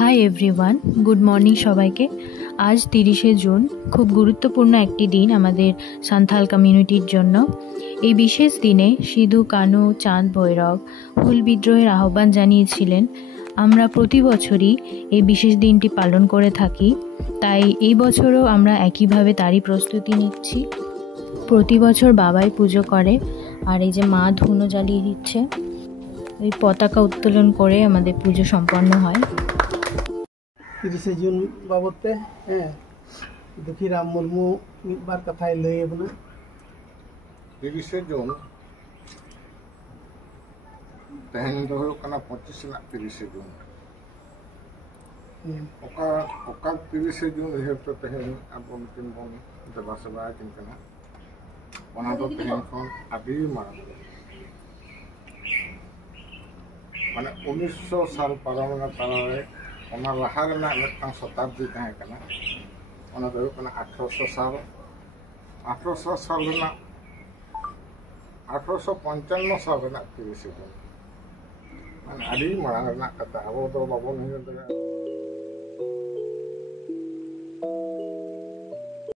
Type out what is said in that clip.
Hi everyone, good morning সবাইকে। আজ 30শে June, খুব গুরুত্বপূর্ণ একটি দিন আমাদের সান্থাল কমিউনিটির জন্য। এই বিশেষ দিনে সিধু কানু চাঁদ ভৈরব হুল বিদ্রোহের আহ্বান জানিয়েছিলেন। আমরা প্রতি বছরই এই বিশেষ দিনটি পালন করে থাকি, তাই এই বছরও আমরা একইভাবে তারই প্রস্তুতি নিচ্ছি। প্রতি বছর বাবাই পুজো করে, আর এই যে মা ধুনো জ্বালিয়ে দিচ্ছে, এই পতাকা উত্তোলন করে আমাদের পুজো সম্পন্ন হয়। 30 जून बाबते दुखीराम मुर्मू मिद बार कथाय लई बना 30 जून तेहन दो कना 25 ना 30 जून ओका 30 जून हेतो तेहन अब मिटिन बन देबा सभा किन कना ओना दो तेहन कोन आदि मार माने 1900 साल पारमना तारे ओना लहा रेना मिदटां शताब्दी ताहे कना ओना दो कना 1800 साल रेना 1855 साल रेना 30 जून माने आदि मारांग रेना कथा अब दो बाबन हिन